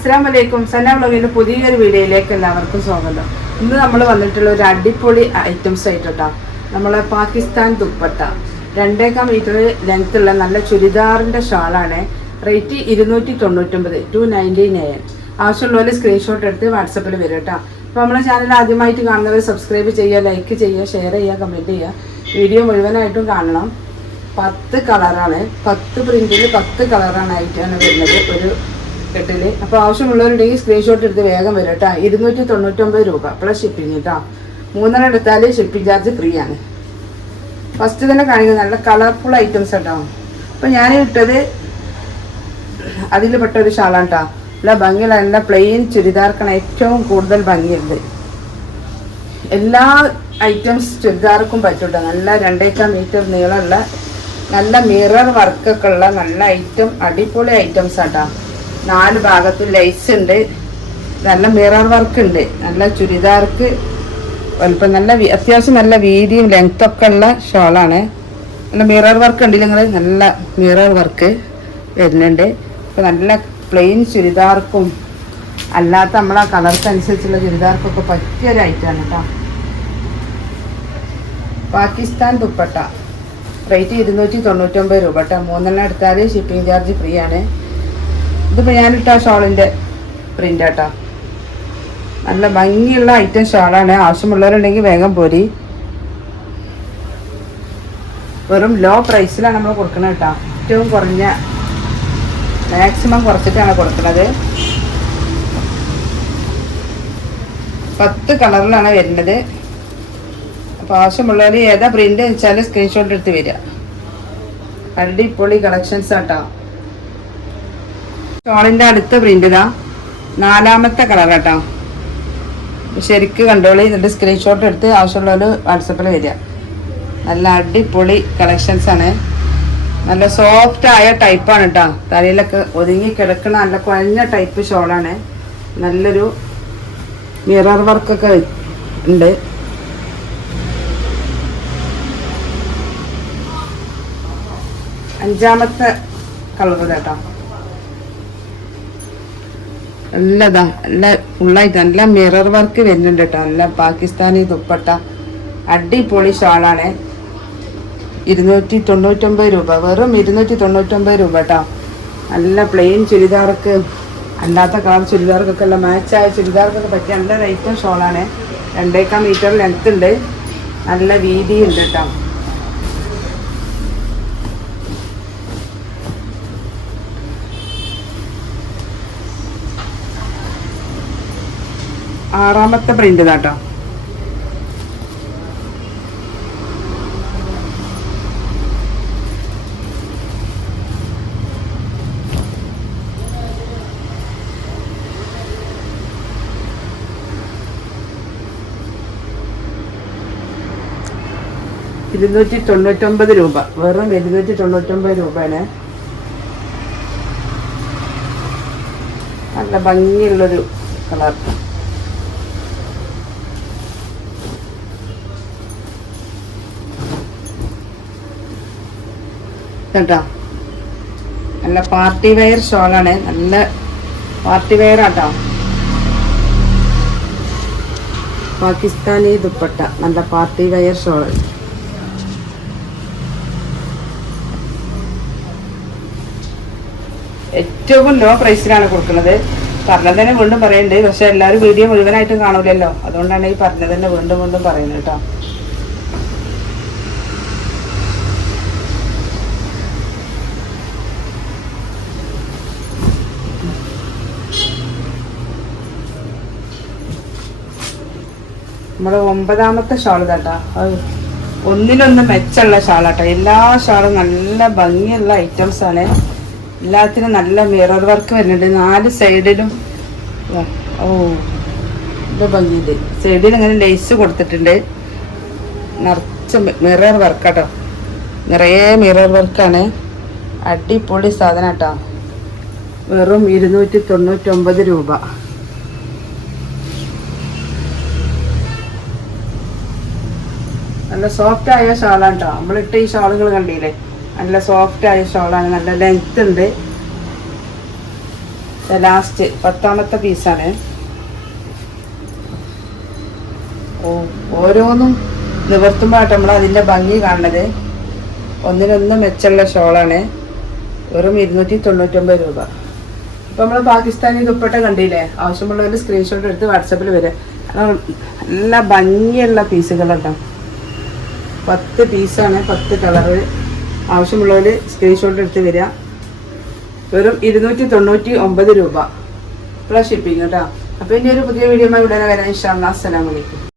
അസ്സലാമു അലൈക്കും. സന വ്ളോഗിന്റെ പുതിയൊരു വീഡിയോയിലേക്ക് എല്ലാവർക്കും സ്വാഗതം. ഇന്ന് നമ്മൾ വന്നിട്ടുള്ള ഒരു അടിപൊളി ഐറ്റംസ് ആയിട്ടോ. നമ്മളെ പാകിസ്ഥാൻ ദുപ്പട്ട 2.5 മീറ്റർ ലെങ്ത് ഉള്ള നല്ല ചുരിദാറിന്റെ ഷാളാണ്. റേറ്റ് 299, 299. ആവശ്യമുള്ളവർ സ്ക്രീൻഷോട്ട് എടുത്ത് വാട്സപ്പിൽ വരും കേട്ടോ. അപ്പോൾ നമ്മളെ ചാനൽ ആദ്യമായിട്ട് കാണുന്നവർ സബ്സ്ക്രൈബ് ചെയ്യുക, ലൈക്ക് ചെയ്യുക, ഷെയർ ചെയ്യുക, കമൻറ്റ് ചെയ്യുക. വീഡിയോ മുഴുവനായിട്ടും കാണണം. 10 കളറാണ്, 10 പ്രിന്റിൽ 10 കളറാണ് ആയിട്ടാണ് വരുന്നത് ഒരു കെട്ടിൽ. അപ്പോൾ ആവശ്യമുള്ളവരുണ്ടെങ്കിൽ സ്ക്രീൻഷോട്ട് എടുത്ത് വേഗം വരും കേട്ടോ. 299 രൂപ പ്ലസ് ഷിപ്പിംഗ് കേട്ടോ. 3 എടുത്താൽ ഷിപ്പിംഗ് ചാർജ് ഫ്രീ ആണ്. ഫസ്റ്റ് തന്നെ കാണിക്കുന്നത് നല്ല കളർഫുൾ ഐറ്റംസ് കേട്ടോ. അപ്പോൾ ഞാൻ ഇട്ടത് അതിൽ പെട്ട ഒരു ഷാളാണ് കേട്ടോ. നല്ല ഭംഗിയുള്ള നല്ല പ്ലെയിൻ ചുരിദാർക്കാണ് ഏറ്റവും കൂടുതൽ ഭംഗിയുണ്ട്. എല്ലാ ഐറ്റംസ് ചുരിദാർക്കും പറ്റും കേട്ടോ. നല്ല 2.5 മീറ്റർ നീളമുള്ള നല്ല മിറർ വർക്കൊക്കെ ഉള്ള നല്ല ഐറ്റം, അടിപൊളി ഐറ്റംസ് ആട്ടോ. 4 ഭാഗത്തും ലൈസ് ഉണ്ട്, നല്ല മിറർ വർക്ക് ഉണ്ട്. നല്ല ചുരിദാർക്ക് വലുപ്പം നല്ല അത്യാവശ്യം നല്ല വീതിയും ലെങ്ത്തൊക്കെ ഉള്ള ഷോളാണ്. നല്ല മിറർ വർക്ക് ഉണ്ട്, നിങ്ങൾ നല്ല മിറർ വർക്ക് വരുന്നുണ്ട്. ഇപ്പം നല്ല പ്ലെയിൻ ചുരിദാർക്കും അല്ലാത്ത നമ്മളെ കളർക്ക് അനുസരിച്ചുള്ള ചുരിദാർക്കൊക്കെ പറ്റിയൊരു ഐറ്റമാണ് കേട്ടോ. പാകിസ്ഥാൻ ദുപ്പട്ട റേറ്റ് 299 രൂപ കേട്ടോ. 3 എടുത്താൽ ഷിപ്പിംഗ് ചാർജ് ഫ്രീ ആണ്. ഇതിപ്പോൾ ഞാനിട്ട ഷോളിൻ്റെ പ്രിൻ്റ് കേട്ടോ. നല്ല ഭംഗിയുള്ള ഐറ്റം ഷോളാണ്. ആവശ്യമുള്ളവരുണ്ടെങ്കിൽ വേഗം പോരി. വെറും ലോ പ്രൈസിലാണ് നമ്മൾ കൊടുക്കുന്നത് കേട്ടോ. ഏറ്റവും കുറഞ്ഞ മാക്സിമം കുറച്ചിട്ടാണ് കൊടുക്കുന്നത്. 10 കളറിലാണ് വരുന്നത്. അപ്പോൾ ആവശ്യമുള്ളവർ ഏതാ പ്രിൻ്റ് വെച്ചാൽ സ്ക്രീൻഷോട്ട് എടുത്ത് വരിക. അടിപൊളി കളക്ഷൻസ് കേട്ടോ. ഷോളിൻ്റെ അടുത്ത പ്രിൻ്റ് ഇതാ 4ാമത്തെ കളർ കേട്ടോ. ശരിക്ക് കണ്ടോളി. എന്നിട്ട് സ്ക്രീൻഷോട്ട് എടുത്ത് ആവശ്യമുള്ളവർ വാട്സപ്പിൽ വരിക. നല്ല അടിപൊളി കളക്ഷൻസാണ്. നല്ല സോഫ്റ്റ് ആയ ടൈപ്പാണ് കേട്ടോ. തലയിലൊക്കെ ഒതുങ്ങി കിടക്കുന്ന നല്ല കുഴഞ്ഞ ടൈപ്പ് ഷോളാണ്. നല്ലൊരു മിറർ വർക്കൊക്കെ ഉണ്ട്. അഞ്ചാമത്തെ കളർ കേട്ടോ. നല്ലതാ, നല്ല ഫുള്ളായിട്ട് നല്ല മിറർ വർക്ക് വരുന്നുണ്ട് കേട്ടോ. നല്ല പാകിസ്ഥാനി ദുപ്പട്ട അടിപൊളി ഷാളാണ്. 299 രൂപ, വെറും 299 രൂപ കേട്ടോ. നല്ല പ്ലെയിൻ ചുരിദാർക്ക് അല്ലാത്ത കളർ ചുരിദാർക്കൊക്കെ ഉള്ള മാച്ചായ ചുരിദാർക്കൊക്കെ പറ്റിയ നല്ല റേറ്റും ഷോളാണ്. 2.5 മീറ്റർ ലെങ്ത് ഉണ്ട്, നല്ല വീതിയുണ്ട് കേട്ടോ. ആറാമത്തെ പ്രിന്റ് ഇതാട്ടോ. $299 രൂപ, വെറും 299 രൂപയാണ്. നല്ല ഭംഗിയുള്ളൊരു കളർ. കേട്ടോ നല്ല പാർട്ടി വെയർ ഷോളാണ്. നല്ല പാർട്ടി വെയർ ആട്ടോ. പാകിസ്ഥാനി ദുപ്പട്ട നല്ല പാർട്ടി വെയർ ഷോൾ. ഏറ്റവും ലോ പ്രൈസിലാണ് കൊടുക്കുന്നത്. പറഞ്ഞതന്നെ വീണ്ടും പറയുന്നുണ്ട്. പക്ഷെ എല്ലാവരും വീഡിയോ മുഴുവനായിട്ടും കാണൂലല്ലോ, അതുകൊണ്ടാണ് ഈ പറഞ്ഞതന്നെ വീണ്ടും വീണ്ടും പറയുന്നത് കേട്ടോ. നമ്മുടെ 9ാമത്തെ ഷാൾ കേട്ടോ. ഒന്നിനൊന്ന് മെച്ചമുള്ള ഷാളാട്ടോ. എല്ലാ ഷാളും നല്ല ഭംഗിയുള്ള ഐറ്റംസ് ആണ്. എല്ലാത്തിനും നല്ല മിറർ വർക്ക് വരുന്നുണ്ട് 4 സൈഡിലും. ഓ ഇത് ഭംഗിയുണ്ട്. സൈഡിൽ ഇങ്ങനെ ലേസ് കൊടുത്തിട്ടുണ്ട്. നിറച്ച് മിറർ വർക്കാട്ടോ. നിറയെ മിറർ വർക്കാണ്. അടിപൊളി സാധനം കേട്ടോ. വെറും 299 രൂപ. നല്ല സോഫ്റ്റ് ആയ ഷാളാണ് കേട്ടോ. നമ്മളിട്ട് ഈ ഷാളുകൾ കണ്ടില്ലേ, നല്ല സോഫ്റ്റ് ആയ ഷോളാണ്. നല്ല ലെങ്ത് ഉണ്ട്. ലാസ്റ്റ് 10ാമത്തെ പീസാണ്. ഓരോന്നും നിവർത്തുമ്പോഴാണ് നമ്മൾ അതിൻ്റെ ഭംഗി കാണുന്നത്. ഒന്നിനൊന്ന് മെച്ചമുള്ള ഷോളാണ്. വെറും 299 രൂപ. അപ്പോൾ നമ്മൾ പാകിസ്ഥാനി ദുപ്പട്ട കണ്ടില്ലേ? ആവശ്യമുള്ളവർ സ്ക്രീൻഷോട്ട് എടുത്ത് വാട്സപ്പിൽ വരിക. നല്ല ഭംഗിയുള്ള പീസുകളുണ്ടാവും. 10 പീസാണ്, 10 കളറ്. ആവശ്യമുള്ളവർ സ്ക്രീൻഷോട്ട് എടുത്ത് വരിക. വെറും 299 രൂപ പ്ലസ് ഷിപ്പിംഗ് കേട്ടോ. അപ്പോൾ ഇനി ഒരു പുതിയ വീഡിയോ ഉടനെ വരാം. ഇൻഷാ അല്ലാഹ്. അസ്സലാമു അലൈക്കും.